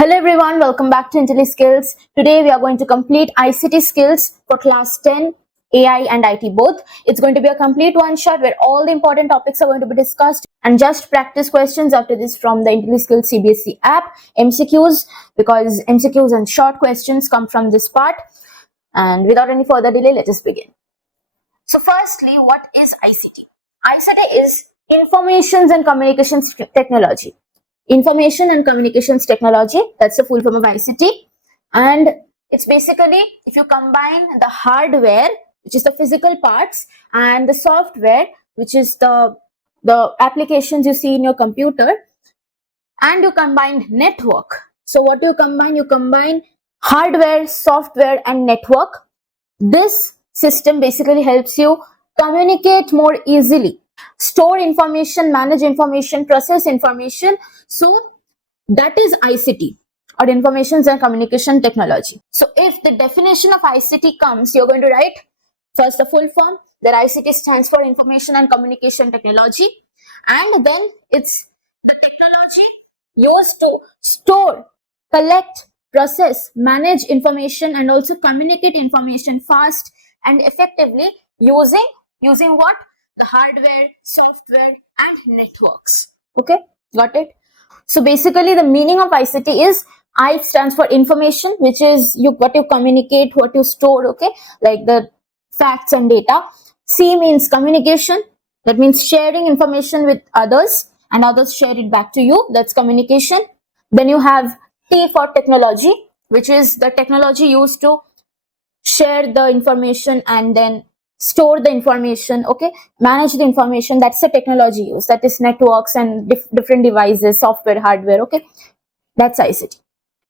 Hello everyone, welcome back to IntelliSkills. Today we are going to complete ICT skills for class 10, AI and IT both. It's going to be a complete one shot where all the important topics are going to be discussed and just practice questions after this from the IntelliSkills CBSE app, MCQs, because MCQs and short questions come from this part. And without any further delay, let us begin. So firstly, what is ICT? ICT is Informations and Communications Technology. Information and Communications Technology, that's the full form of ICT. And it's basically, if you combine the hardware, which is the physical parts, and the software, which is the applications you see in your computer, and you combine network. So what you combine? You combine hardware, software, and network. This system basically helps you communicate more easily, store information, manage information, process information. So that is ICT, or Informations and Communication Technology. So if the definition of ICT comes, you're going to write first the full form, that ICT stands for Information and Communication Technology, and then it's the technology used to store, collect, process, manage information, and also communicate information fast and effectively using what? The hardware, software, and networks. Okay, got it? So basically the meaning of ICT is, I stands for information, which is what you communicate, what you store, okay, like the facts and data. C means communication, that means sharing information with others and others share it back to you, that's communication. Then you have T for technology, which is the technology used to share the information and then store the information, okay, manage the information, that's the technology used, that is networks and different devices, software, hardware, okay, that's ICT.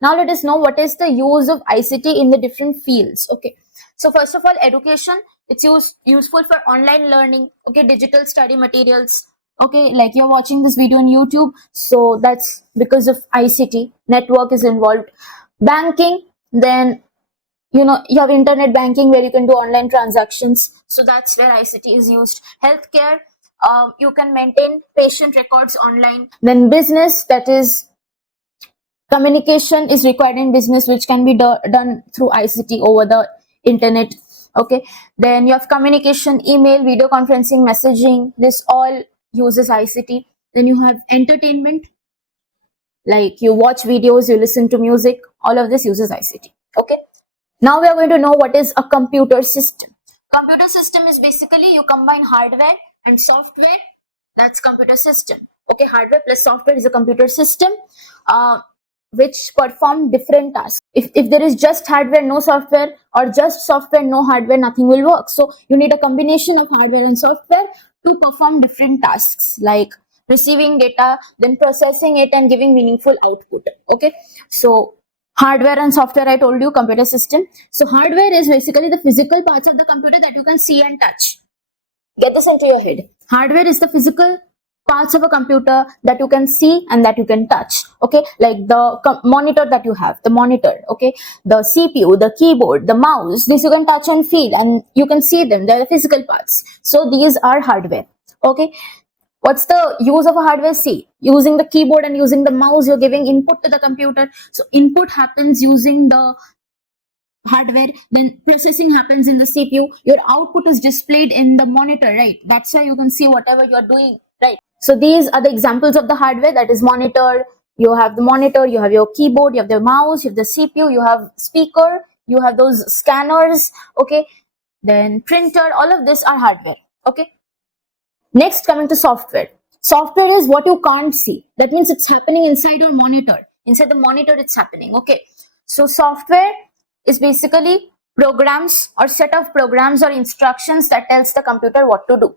Now let us know what is the use of ICT in the different fields. Okay, so first of all, education, it's useful for online learning, okay, digital study materials, okay, like you're watching this video on YouTube, so that's because of ICT, network is involved. Banking, then you have internet banking where you can do online transactions, so that's where ICT is used. Healthcare, you can maintain patient records online. Then business, that is communication is required in business, which can be done through ICT over the internet. Okay, then you have communication, email, video conferencing, messaging, this all uses ICT. Then you have entertainment, like you watch videos, you listen to music, all of this uses ICT. Okay, now we are going to know what is a computer system. Computer system is basically, you combine hardware and software, that's computer system. Okay, hardware plus software is a computer system which perform different tasks. If there is just hardware, no software, or just software, no hardware, nothing will work. So you need a combination of hardware and software to perform different tasks, like receiving data, then processing it and giving meaningful output. Okay, so hardware and software, I told you, computer system. So hardware is basically the physical parts of the computer that you can see and touch. Get this into your head. Hardware is the physical parts of a computer that you can see and that you can touch. Okay, like the monitor that you have, the monitor, okay, the CPU, the keyboard, the mouse, these you can touch and feel and you can see them, they're the physical parts. So these are hardware. Okay, what's the use of a hardware? See, using the keyboard and using the mouse, you're giving input to the computer. So input happens using the hardware, then processing happens in the CPU, your output is displayed in the monitor, right? That's why you can see whatever you're doing, right? So these are the examples of the hardware, that is monitor, you have the monitor, you have your keyboard, you have the mouse, you have the CPU, you have speaker, you have those scanners, okay, then printer, all of this are hardware. Okay, next, coming to software. Software is what you can't see, that means it's happening inside your monitor, inside the monitor it's happening. Okay, so software is basically programs or set of programs or instructions that tells the computer what to do.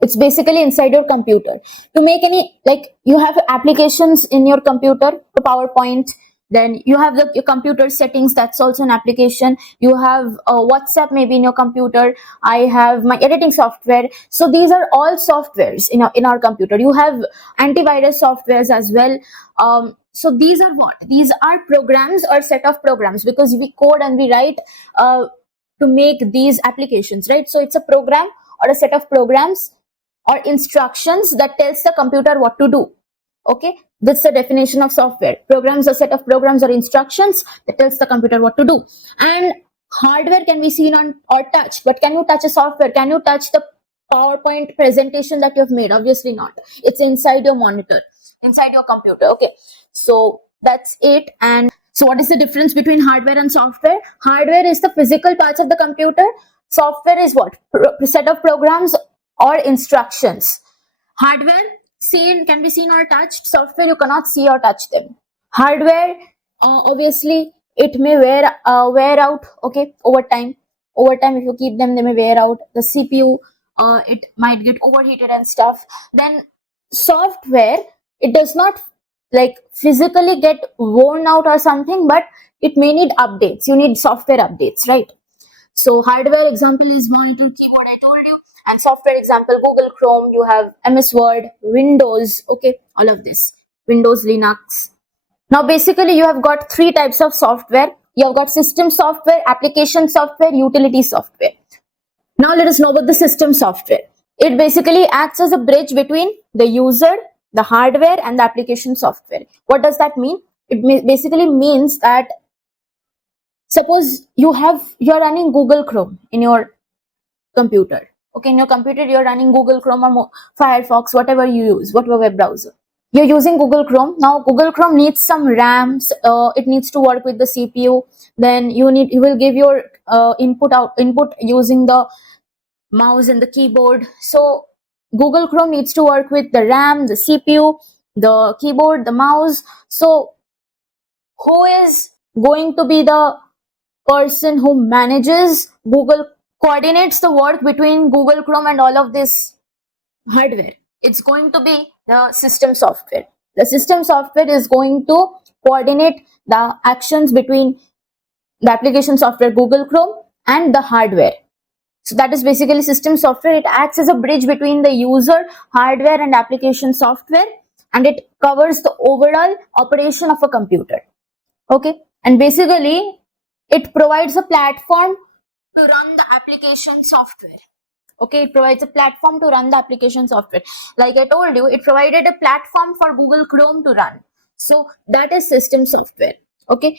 It's basically inside your computer. To make any, like you have applications in your computer, PowerPoint, then you have your computer settings, that's also an application. You have WhatsApp maybe in your computer. I have my editing software. So these are all softwares in our computer. You have antivirus softwares as well. So these are what? These are programs or set of programs, because we code and we write to make these applications, right? So it's a program or a set of programs or instructions that tells the computer what to do. Okay, That's the definition of software. Programs, a set of programs or instructions that tells the computer what to do. And hardware can be seen on or touched, but can you touch a software? Can you touch the PowerPoint presentation that you've made? Obviously not. It's inside your monitor, inside your computer. Okay, so that's it. And so what is the difference between hardware and software? Hardware is the physical parts of the computer. Software is what? Set of programs or instructions. Hardware can be seen or touched. Software, you cannot see or touch them. Hardware, obviously it may wear out, okay, over time. Over time, if you keep them, they may wear out. The CPU, it might get overheated and stuff. Then software, it does not like physically get worn out or something, but it may need updates. You need software updates, right? So hardware example is monitor, keyboard, I told you. And software example, Google Chrome, you have MS Word, Windows, okay, all of this, Windows, Linux. Now basically you have got three types of software. You have got system software, application software, utility software. Now let us know about the system software. It basically acts as a bridge between the user, the hardware, and the application software. What does that mean? It basically means that suppose you're running Google Chrome in your computer. Okay, in your computer you're running Google Chrome or Firefox, whatever you use, whatever web browser. You're using Google Chrome. Now Google Chrome needs some RAMs. It needs to work with the CPU. Then you will give your input using the mouse and the keyboard. So Google Chrome needs to work with the RAM, the CPU, the keyboard, the mouse. So who is going to be the person who manages Google, coordinates the work between Google Chrome and all of this hardware? It's going to be the system software. The system software is going to coordinate the actions between the application software Google Chrome and the hardware. So that is basically system software. It acts as a bridge between the user, hardware, and application software, and it covers the overall operation of a computer. Okay, and basically it provides a platform to run the application software. Okay, it provides a platform to run the application software. Like I told you, it provided a platform for Google Chrome to run. So that is system software. Okay,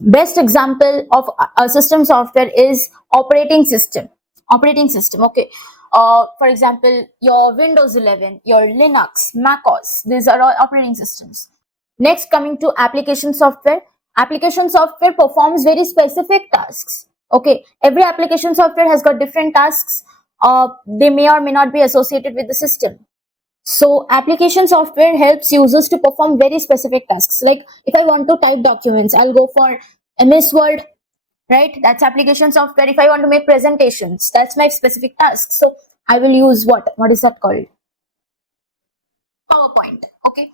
best example of a system software is operating system. Okay, for example, your Windows 11, your Linux, MacOS, these are all operating systems. Next, coming to application software. Application software performs very specific tasks. Okay, every application software has got different tasks. They may or may not be associated with the system. So application software helps users to perform very specific tasks. Like if I want to type documents, I'll go for MS Word, right? That's application software. If I want to make presentations, that's my specific task. So I will use what is that called? PowerPoint. Okay.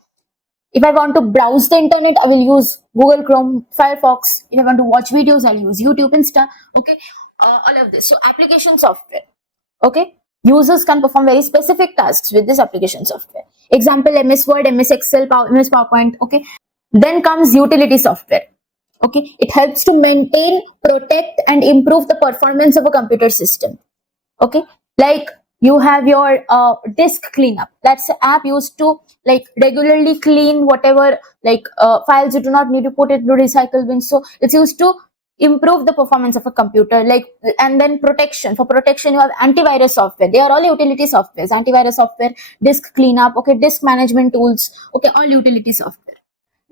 If I want to browse the internet, I will use Google Chrome, Firefox. If I want to watch videos, I'll use YouTube, Insta. Okay, all of this. So application software. Okay, users can perform very specific tasks with this application software. Example: MS Word, MS Excel, MS PowerPoint. Okay, then comes utility software. Okay, it helps to maintain, protect, and improve the performance of a computer system. Okay, like you have your disk cleanup. That's an app used to like regularly clean whatever like files you do not need to put it into recycle bin. So it's used to improve the performance of a computer. Like, and then protection. For protection, you have antivirus software. They are all utility softwares. Antivirus software, disk cleanup. Okay, disk management tools. Okay, all utility software.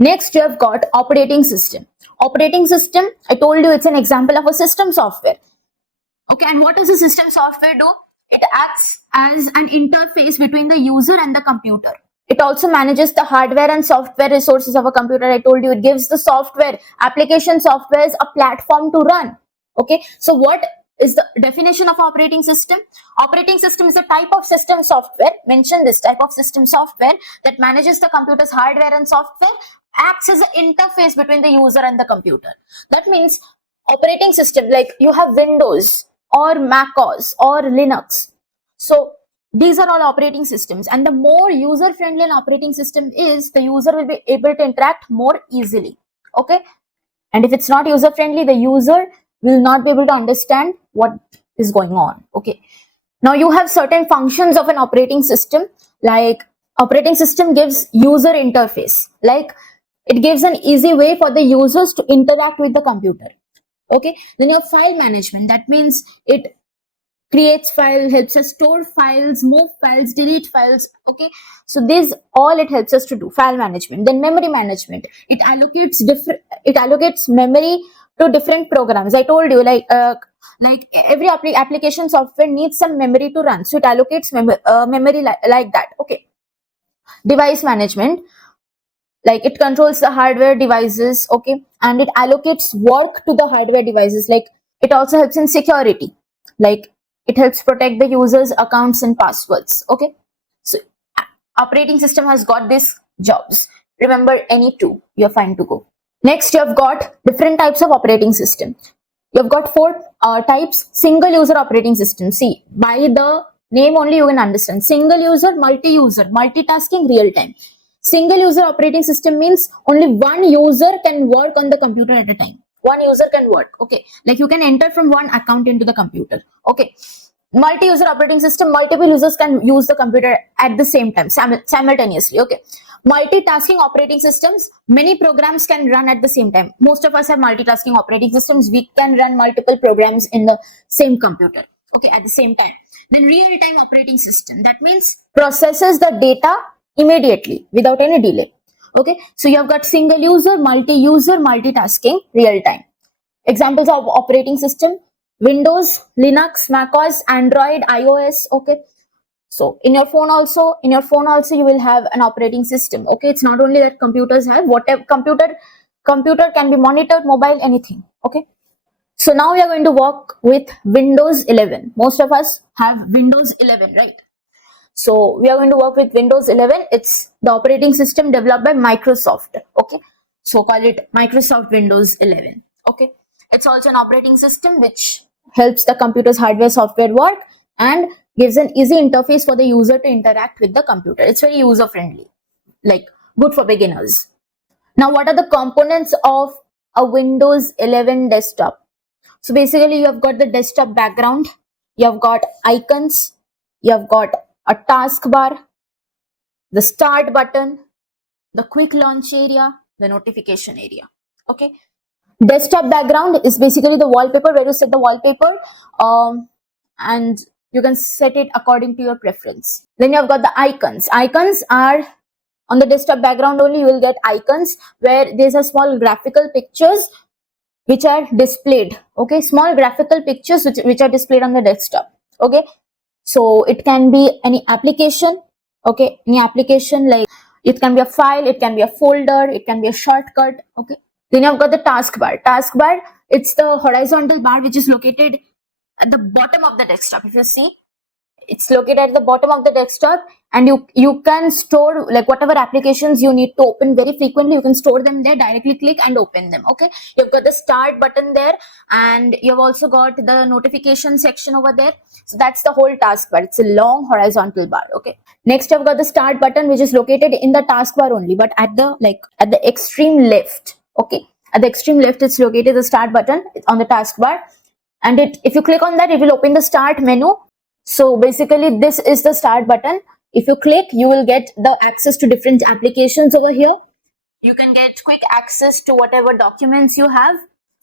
Next, you have got operating system. Operating system, I told you it's an example of a system software. Okay, and what does the system software do? It acts as an interface between the user and the computer. It also manages the hardware and software resources of a computer. I told you it gives the software, application softwares a platform to run. Okay, so what is the definition of operating system? Operating system is a type of system software, mention this type of system software that manages the computer's hardware and software, acts as an interface between the user and the computer. That means operating system, like you have Windows or MacOS or Linux. So these are all operating systems, and the more user friendly an operating system is, the user will be able to interact more easily. Okay, and if it's not user friendly, the user will not be able to understand what is going on. Okay, now you have certain functions of an operating system, like Operating system gives user interface, like it gives an easy way for the users to interact with the computer. Okay, then you have file management. That means it creates file, helps us store files, move files, delete files. Okay, so this all it helps us to do, file management. Then memory management, it allocates memory to different programs. I told you, like every application software needs some memory to run, so it allocates memory like that. Okay, device management, like it controls the hardware devices. Okay, and it allocates work to the hardware devices. Like it also helps in security, like it helps protect the users accounts and passwords. Okay, so operating system has got these jobs. Remember any two, you're fine to go. Next, you have got different types of operating system. You've got four types. Single user operating system, see by the name only you can understand. Single user, multi-user, multitasking, real time. Single user operating system means only one user can work on the computer at a time. One user can work. Okay, like you can enter from one account into the computer. Okay, multi-user operating system, multiple users can use the computer at the same time, simultaneously. Okay, multitasking operating systems, many programs can run at the same time. Most of us have multitasking operating systems. We can run multiple programs in the same computer, okay, at the same time. Then real-time operating system, that means processes the data immediately without any delay. Okay, so you have got single user, multi-user, multitasking, real time. Examples of operating system: Windows, Linux, macOS, Android, iOS. Okay, so in your phone also you will have an operating system. Okay, it's not only that computers have, whatever computer can be monitored, mobile, anything. Okay, so now we are going to work with Windows 11. Most of us have Windows 11, right? So we are going to work with Windows 11. It's the operating system developed by Microsoft. Okay, so call it Microsoft Windows 11. Okay, it's also an operating system which helps the computer's hardware software work and gives an easy interface for the user to interact with the computer. It's very user friendly, like good for beginners. Now, what are the components of a Windows 11 desktop? So basically you have got the desktop background, you have got icons, you have got a taskbar, the start button, the quick launch area, the notification area. Okay, desktop background is basically the wallpaper, where you set the wallpaper, and you can set it according to your preference. Then you have got the icons. Icons are on the desktop background only. You will get icons where there's a small graphical pictures which are displayed. Okay, small graphical pictures which are displayed on the desktop. Okay, so it can be any application. Okay, any application, like it can be a file, it can be a folder, it can be a shortcut. Okay, then you've got the taskbar. Taskbar, it's the horizontal bar which is located at the bottom of the desktop. If you see, it's located at the bottom of the desktop, and you can store like whatever applications you need to open very frequently. You can store them there, directly click and open them. Okay, you've got the start button there, and you've also got the notification section over there. So that's the whole taskbar. It's a long horizontal bar. Okay, next I've got the start button, which is located in the taskbar only, but at the extreme left. Okay, at the extreme left it's located, the start button on the taskbar, and if you click on that, it will open the start menu. So basically this is the start button. If you click, you will get the access to different applications over here. You can get quick access to whatever documents you have,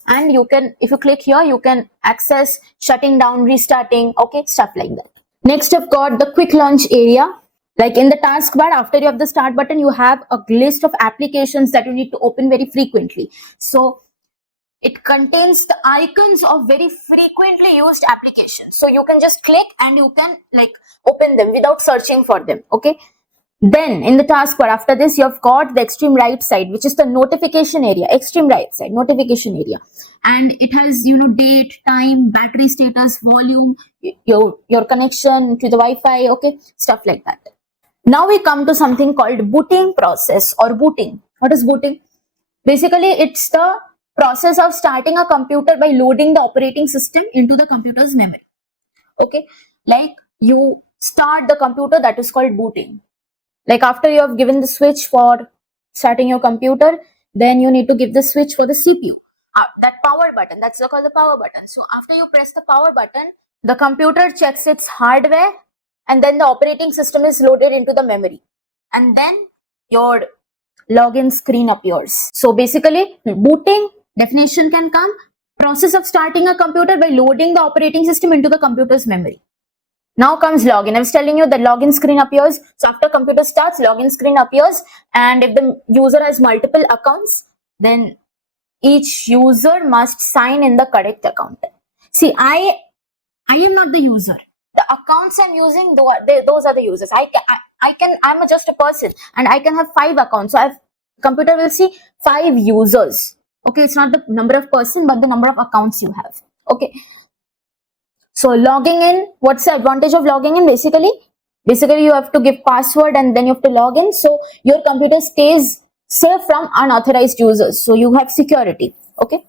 and you can, if you click here, you can access shutting down, restarting, okay, stuff like that. Next, I've got the quick launch area. Like in the taskbar, after you have the start button, you have a list of applications that you need to open very frequently. So it contains the icons of very frequently used applications. So you can just click and you can like open them without searching for them. Okay. Then in the taskbar, after this, you have got the extreme right side, which is the notification area. Extreme right side, notification area, and it has, you know, date, time, battery status, volume, your connection to the Wi-Fi. Okay, stuff like that. Now we come to something called booting process or booting. What is booting? Basically, it's the process of starting a computer by loading the operating system into the computer's memory. Okay, like you start the computer, that is called booting. Like after you have given the switch for starting your computer, then you need to give the switch for the CPU. That power button, that's called the power button. So after you press the power button, the computer checks its hardware, and then the operating system is loaded into the memory. and then your login screen appears. So basically, booting definition can come. Process of starting a computer by loading the operating system into the computer's memory. Now comes login. I was telling you that login screen appears. So after computer starts, login screen appears, and if the user has multiple accounts, then each user must sign in the correct account. See, I am not the user. The accounts I'm using, those are the users. I'm just a person, and I can have 5 accounts. So computer will see 5 users. Okay, it's not the number of person, but the number of accounts you have. Okay. So logging in, what's the advantage of logging in? Basically you have to give password and then you have to log in. So your computer stays safe from unauthorized users. So you have security. Okay.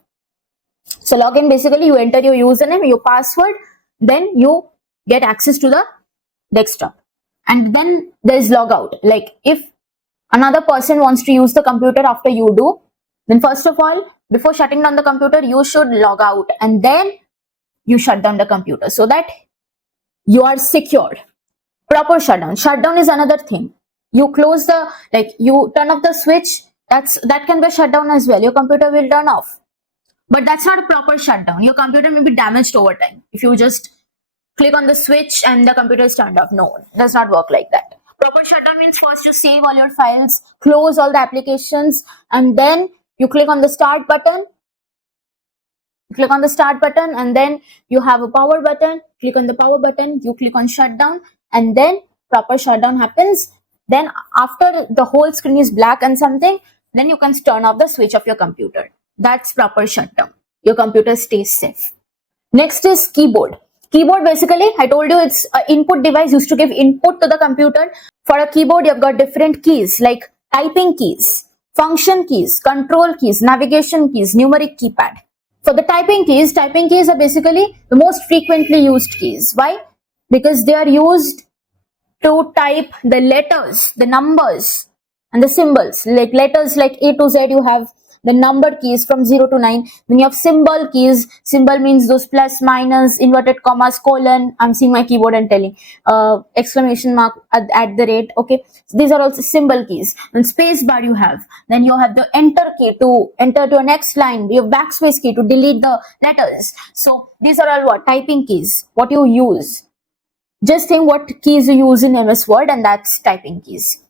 So login, basically you enter your username, your password, then you get access to the desktop. And then there is logout. Like if another person wants to use the computer after you do, then first of all, before shutting down the computer, you should log out and then you shut down the computer so that you are secured. Proper shutdown. Shutdown is another thing. You close the, like you turn off the switch, that can be shut down as well. Your computer will turn off. But that's not a proper shutdown. Your computer may be damaged over time. If you just click on the switch and the computer is turned off. No, it does not work like that. Proper shutdown means first you save all your files, close all the applications, and then you click on the start button. Click on the start button and then you have a power button. Click on the power button, you click on shutdown, and then proper shutdown happens. Then after the whole screen is black and something, then you can turn off the switch of your computer. That's proper shutdown. Your computer stays safe. Next is keyboard. Keyboard, basically, I told you it's an input device used to give input to the computer. For a keyboard, you've got different keys like typing keys, function keys, control keys, navigation keys, numeric keypad. For the typing keys are basically the most frequently used keys. Why? Because they are used to type the letters, the numbers, and the symbols. Like letters like A to Z, you have the number keys from 0 to 9. Then you have symbol keys. Symbol means those plus, minus, inverted commas, colon. I'm seeing my keyboard and telling exclamation mark at the rate. Okay, so these are also symbol keys. And space bar you have. Then you have the enter key to enter to a next line. You have backspace key to delete the letters. So these are all what? Typing keys. What you use. Just think what keys you use in MS Word, and that's typing keys.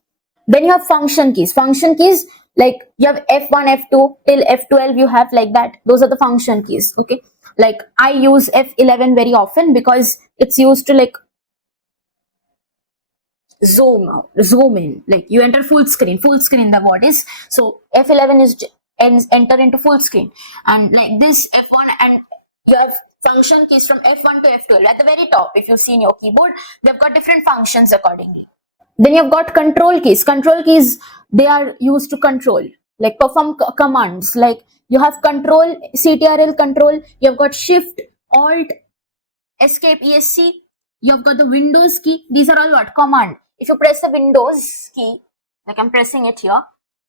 Then you have function keys. Function keys, like you have F1, F2 till F12 you have like that. Those are the function keys. Okay. Like I use F11 very often because it's used to like zoom out, zoom in. Like you enter full screen the word is. So F11 is enter into full screen. And like this F1, and you have function keys from F1 to F12 at the very top. If you see in your keyboard, they've got different functions accordingly. Then you've got control keys. Control keys, they are used to control, like perform commands. Like you have control, CTRL control, you've got shift, alt, escape, ESC, you've got the Windows key. These are all what? Command. If you press the Windows key, like I'm pressing it here,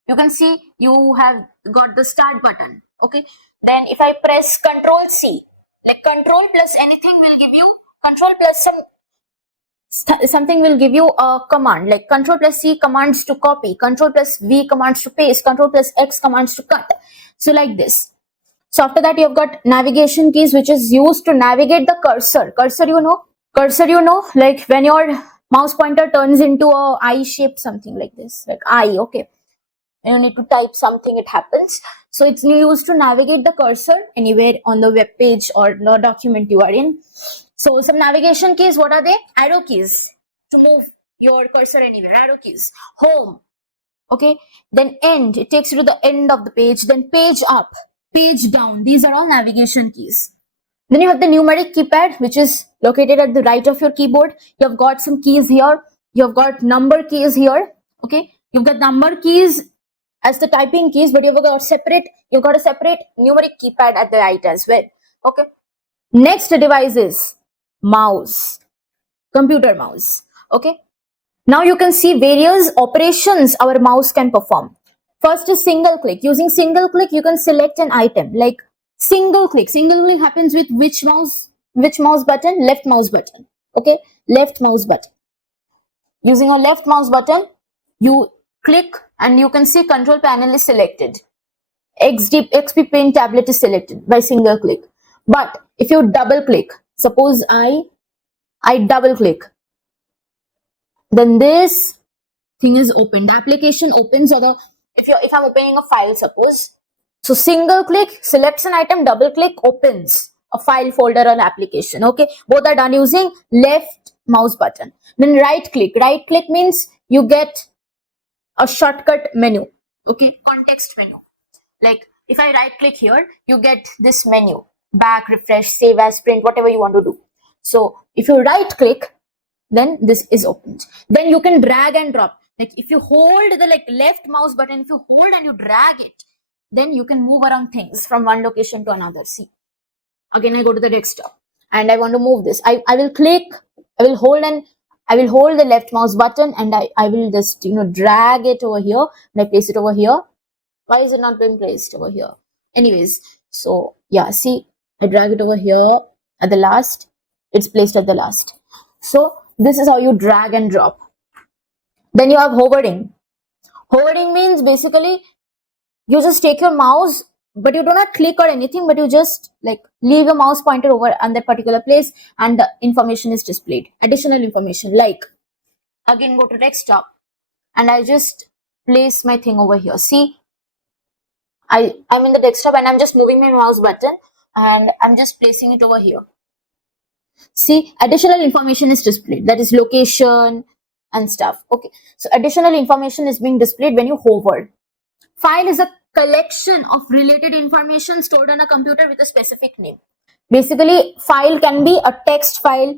you can see you have got the start button. Okay. Then if I press Control C, like control plus anything will give you, control plus something will give you a command, like control plus C commands to copy, control plus V commands to paste, control plus X commands to cut. So like this. So after that, you've got navigation keys, which is used to navigate the cursor. Cursor, you know, like when your mouse pointer turns into a I shape, something like this, like I, okay. When you need to type something, it happens. So it's used to navigate the cursor anywhere on the web page or the document you are in. So some navigation keys, what are they? Arrow keys to move your cursor anywhere, arrow keys. Home, okay. Then end, it takes you to the end of the page. Then page up, page down. These are all navigation keys. Then you have the numeric keypad, which is located at the right of your keyboard. You have got some keys here. You have got number keys here, okay. You've got number keys as the typing keys, but you've got a separate numeric keypad at the right as well, okay. Next device is mouse, computer mouse, okay. Now you can see various operations our mouse can perform. First is single click. Using single click, you can select an item. Like single click happens with which mouse button? Left mouse button, okay. Left mouse button. Using a left mouse button, you click and you can see control panel is selected. XP Pen tablet is selected by single click. But if you double click, suppose I double click, then this thing is opened. The application opens, or the if I'm opening a file, suppose. So single click, selects an item, double click, opens a file, folder, or application. Okay, both are done using left mouse button. Then right click. Right click means you get a shortcut menu. Okay, context menu. Like if I right click here, you get this menu: back, refresh, save as, print, whatever you want to do. So if you right click, then this is opened. Then you can drag and drop. Like if you hold the left mouse button, if you hold and you drag it, then you can move around things from one location to another. See, again I go to the desktop and I want to move this. I will click, I will hold the left mouse button and I will just drag it over here and I place it over here. Why is it not being placed over here? Anyways, so yeah, see, I drag it over here at the last. It's placed at the last. So this is how you drag and drop. Then you have hovering. Hovering means basically you just take your mouse, but you do not click or anything, but you just leave your mouse pointer over on that particular place and the information is displayed. Additional information, like again go to desktop and I just place my thing over here. See, I'm in the desktop and I'm just moving my mouse button and I'm just placing it over here. See, additional information is displayed, that is location and stuff. Okay, so additional information is being displayed when you hover. File is a collection of related information stored on a computer with a specific name. Basically, file can be a text file,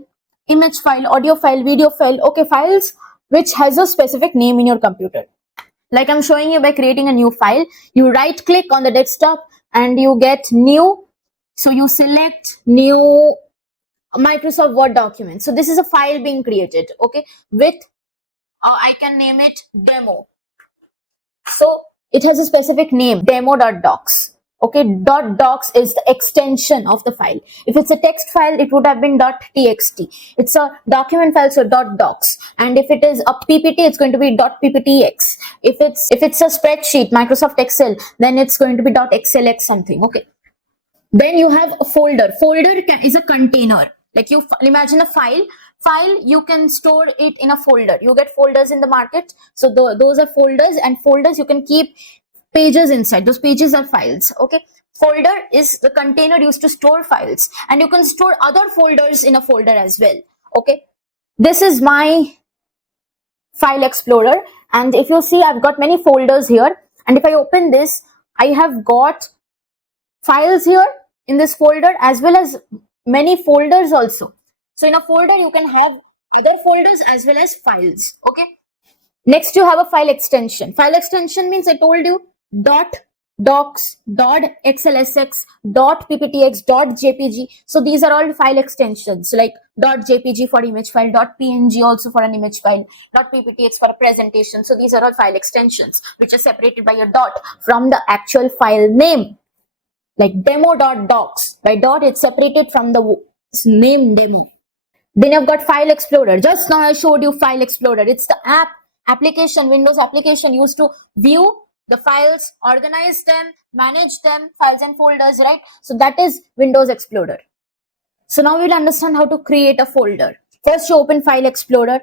image file, audio file, video file. Okay, files which has a specific name in your computer. Like I'm showing you by creating a new file. You right click on the desktop and you get new. So you select new Microsoft Word document. So this is a file being created, okay, with I can name it demo. So it has a specific name, demo.docs. Okay, .docs is the extension of the file. If it's a text file, it would have been .txt. It's a document file, so .docs. And if it is a PPT, it's going to be .pptx. If it's a spreadsheet, Microsoft Excel, then it's going to be .xlx something. Okay. Then you have a folder. Folder is a container. Like you imagine a file. You can store it in a folder. You get folders in the market. So those are folders, and folders you can keep pages inside. Those pages are files. Okay. Folder is the container used to store files, and you can store other folders in a folder as well. Okay. This is my file explorer, and if you see, I've got many folders here, and if I open this, I have got files here in this folder as well as many folders also. So in a folder you can have other folders as well as files. Okay. Next you have a file extension. File extension means I told you .docs, .xlsx, .pptx, .jpg. So these are all file extensions, like .jpg for image file, .png also for an image file, .pptx for a presentation. So these are all file extensions which are separated by a dot from the actual file name. Like demo.docs, by dot it's separated from the name demo. Then I've got File Explorer. Just now I showed you File Explorer. It's the application, Windows application used to view the files, organize them, manage them, files and folders, right? So that is Windows Explorer. So now we'll understand how to create a folder. First you open File Explorer,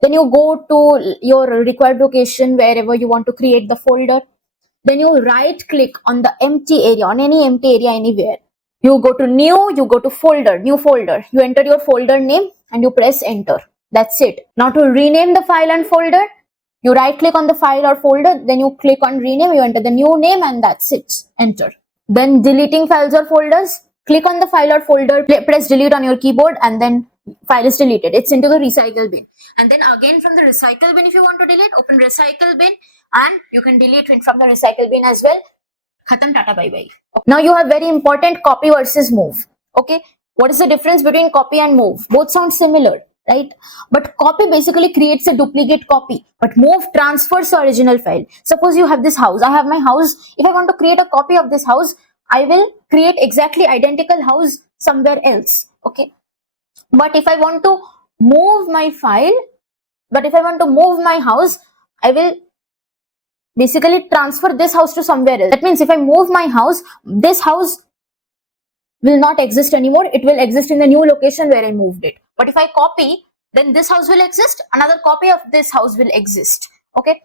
then you go to your required location wherever you want to create the folder. Then you right click on the empty area, on any empty area anywhere. You go to new, you go to folder, new folder. You enter your folder name and you press enter. That's it. Now to rename the file and folder, you right click on the file or folder, then you click on rename, you enter the new name and that's it. Enter. Then deleting files or folders, click on the file or folder, press delete on your keyboard and then file is deleted. It's into the recycle bin. And then again from the recycle bin, if you want to delete, open recycle bin and you can delete it from the recycle bin as well. Khatam, tata, bye bye. Now you have very important copy versus move. Okay, what is the difference between copy and move? Both sound similar, right? But copy basically creates a duplicate copy, but move transfers the original file. Suppose you have this house. I have my house. If I want to create a copy of this house, I will create exactly identical house somewhere else. Okay, but if I want to move my file, but if I want to move my house, I will basically transfer this house to somewhere else. That means if I move my house, this house will not exist anymore. It will exist in the new location where I moved it. But if I copy, then this house will exist. Another copy of this house will exist. Okay.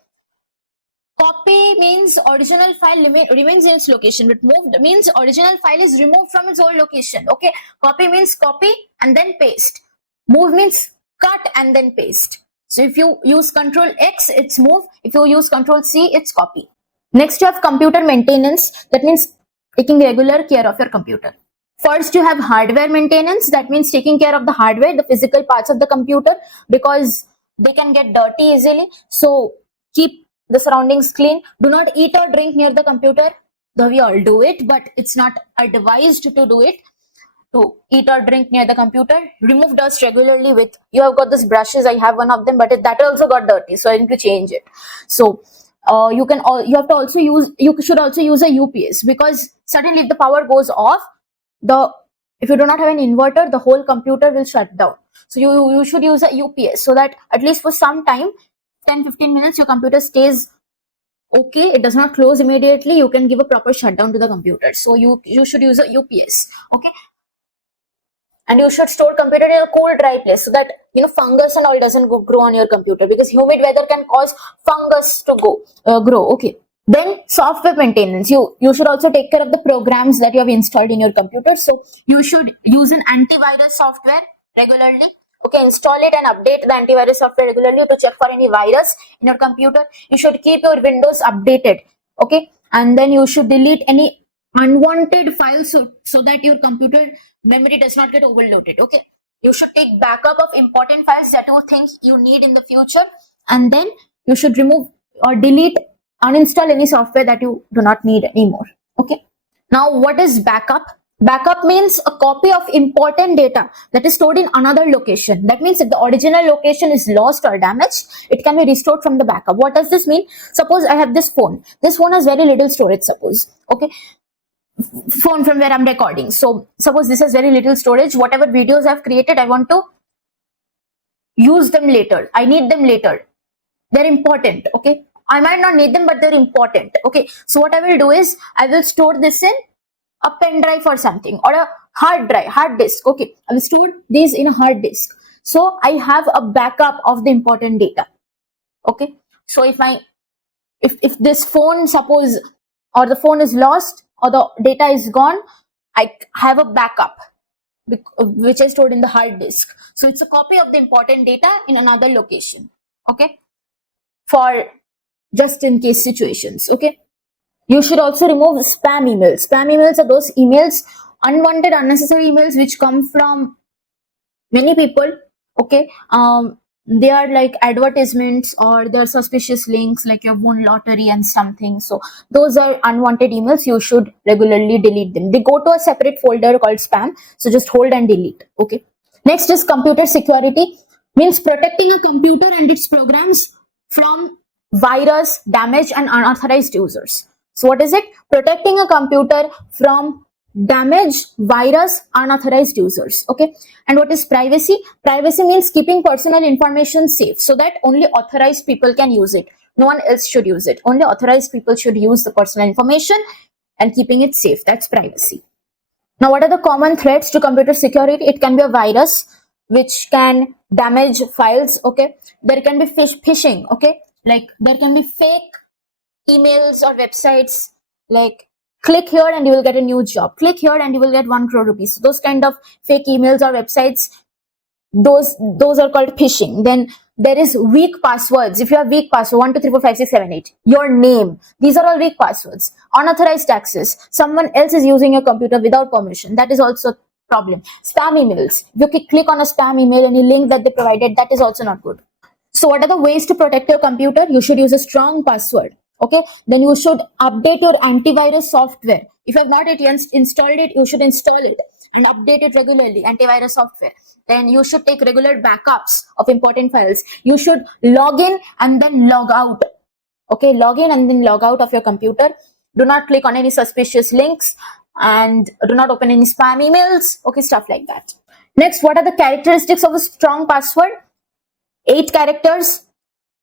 Copy means original file remains in its location, but moved means original file is removed from its old location. Okay. Copy means copy and then paste. Move means cut and then paste. So if you use Control X, it's move. If you use Control C, it's copy. Next, you have computer maintenance. That means taking regular care of your computer. First, you have hardware maintenance. That means taking care of the hardware, the physical parts of the computer, because they can get dirty easily. So keep the surroundings clean. Do not eat or drink near the computer. Though we all do it, but it's not advised to do it. To eat or drink near the computer. Remove dust regularly with, you have got these brushes, I have one of them, but that also got dirty, so I need to change it. So you should also use a UPS, because suddenly if the power goes off, if you do not have an inverter, the whole computer will shut down. So you should use a UPS, so that at least for some time, 10-15 minutes, your computer stays okay, it does not close immediately. You can give a proper shutdown to the computer. So you should use a UPS. Okay. And you should store computer in a cool, dry place, so that fungus and all doesn't grow on your computer, because humid weather can cause fungus to grow. Okay. Then software maintenance. You should also take care of the programs that you have installed in your computer. So you should use an antivirus software regularly. Okay, install it and update the antivirus software regularly to check for any virus in your computer. You should keep your Windows updated. Okay, and then you should delete any unwanted files, so that your computer memory does not get overloaded. Okay, you should take backup of important files that you think you need in the future, and then you should remove or delete, uninstall any software that you do not need anymore. Okay, now what is backup? Backup means a copy of important data that is stored in another location. That means if the original location is lost or damaged, it can be restored from the backup. What does this mean? Suppose I have this phone. This phone has very little storage, suppose. Okay, phone from where I'm recording. So suppose this has very little storage. Whatever videos I've created, I want to use them later. I need them later. They're important. Okay, I might not need them, but they're important. Okay, so what I will do is I will store this in a pen drive or something, or a hard disk. Okay, I will store these in a hard disk. So I have a backup of the important data. Okay, so if this phone, suppose, or the phone is lost or the data is gone, I have a backup which I stored in the hard disk. So it's a copy of the important data in another location. Okay, for just in case situations. Okay, you should also remove spam emails. Spam emails are those emails, unwanted, unnecessary emails which come from many people. Okay, they are like advertisements, or they're suspicious links, like you have won lottery and something. So those are unwanted emails. You should regularly delete them. They go to a separate folder called spam. So just hold and delete. Okay. Next is computer security. Means protecting a computer and its programs from virus, damage, and unauthorized users. So what is it? Protecting a computer from damage, virus, unauthorized users. Okay. And what is privacy? Privacy means keeping personal information safe, so that only authorized people can use it. No one else should use it. Only authorized people should use the personal information, and keeping it safe. That's privacy. Now, what are the common threats to computer security? It can be a virus which can damage files. Okay. There can be phishing. Okay. Like there can be fake emails or websites, like click here and you will get a new job, click here and you will get 1 crore rupees. So those kind of fake emails or websites, those are called phishing. Then there is weak passwords. If you have weak password, 1 2 3 4 5 6 7 8, your name, these are all weak passwords. Unauthorized access, someone else is using your computer without permission, that is also a problem. Spam emails, if you click on a spam email, any link that they provided, that is also not good. So what are the ways to protect your computer? You should use a strong password. Okay, then you should update your antivirus software. If you have not yet installed it, you should install it and update it regularly, antivirus software. Then you should take regular backups of important files. You should log in and then log out. Okay, log in and then log out of your computer. Do not click on any suspicious links, and do not open any spam emails. Okay, stuff like that. Next, what are the characteristics of a strong password? 8 characters.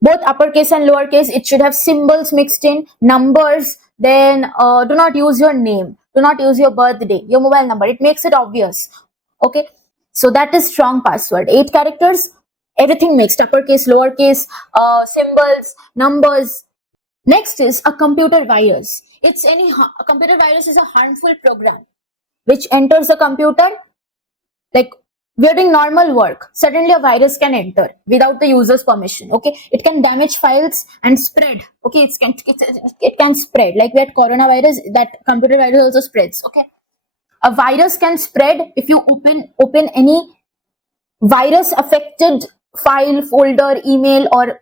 both uppercase and lowercase. It should have symbols mixed in, numbers. Then do not use your name, do not use your birthday, your mobile number. It makes it obvious. Okay, so that is strong password. 8 characters, everything mixed, uppercase, lowercase, symbols, numbers. Next is a computer virus. A computer virus is a harmful program which enters the computer. Like, we're doing normal work, suddenly a virus can enter without the user's permission. Okay, it can damage files and spread. Okay, it can spread, like we had coronavirus, that computer virus also spreads. Okay, a virus can spread if you open any virus affected file, folder, email, or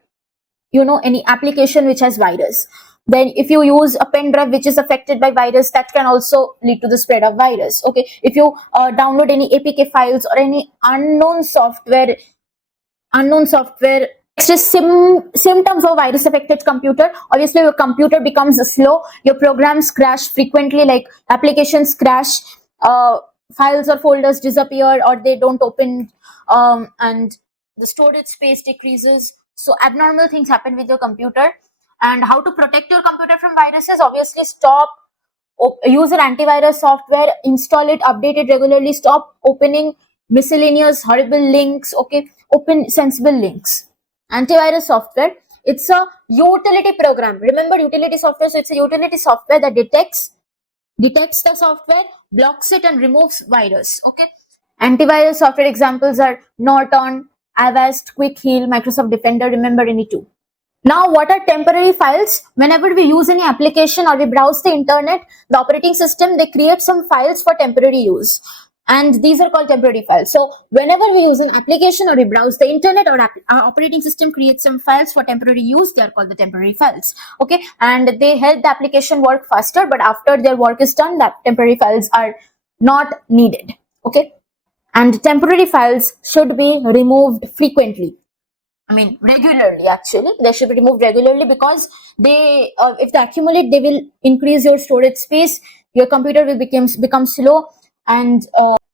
any application which has virus. Then if you use a pen drive which is affected by virus, that can also lead to the spread of virus. Okay, if you download any APK files or any unknown software. Next is symptoms of virus affected computer. Obviously your computer becomes slow, your programs crash frequently, like applications crash, files or folders disappear or they don't open, and the storage space decreases. So abnormal things happen with your computer. And how to protect your computer from viruses? Obviously use an antivirus software, install it, update it regularly, stop opening miscellaneous horrible links. Okay, open sensible links. Antivirus software, it's a utility program. Remember utility software, so it's a utility software that detects the software, blocks it and removes virus. Okay, antivirus software examples are Norton, Avast, Quick Heal, Microsoft Defender. Remember any two. Now, what are temporary files? Whenever we use any application or we browse the internet, the operating system, they create some files for temporary use. And these are called temporary files. So whenever we use an application or we browse the internet, or our operating system creates some files for temporary use, they are called the temporary files. Okay, and they help the application work faster, but after their work is done, that temporary files are not needed. Okay, and temporary files should be removed frequently. I mean, regularly. Actually, they should be removed regularly because they, if they accumulate, they will increase your storage space. Your computer will become slow, and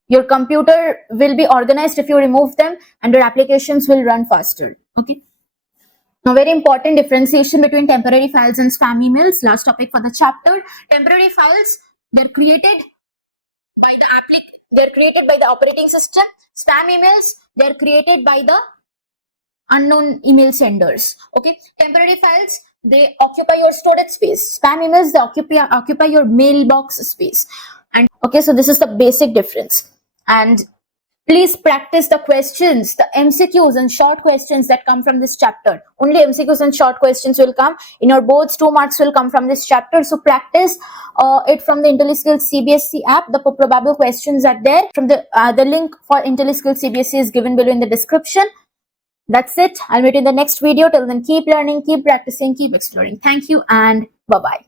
your computer will be organized if you remove them, and your applications will run faster. Okay. Now, very important differentiation between temporary files and spam emails. Last topic for the chapter. Temporary files, they're created by the operating system. Spam emails, they're created by the unknown email senders. Okay, temporary files, they occupy your storage space. Spam emails, they occupy your mailbox space. And okay, so this is the basic difference. And please practice the questions, the MCQs and short questions that come from this chapter. Only MCQs and short questions will come. In your boards, 2 marks will come from this chapter. So practice it from the IntelliSkills CBSE app. The probable questions are there. From the link for IntelliSkills CBSE is given below in the description. That's it. I'll meet you in the next video. Till then, keep learning, keep practicing, keep exploring. Thank you and bye-bye.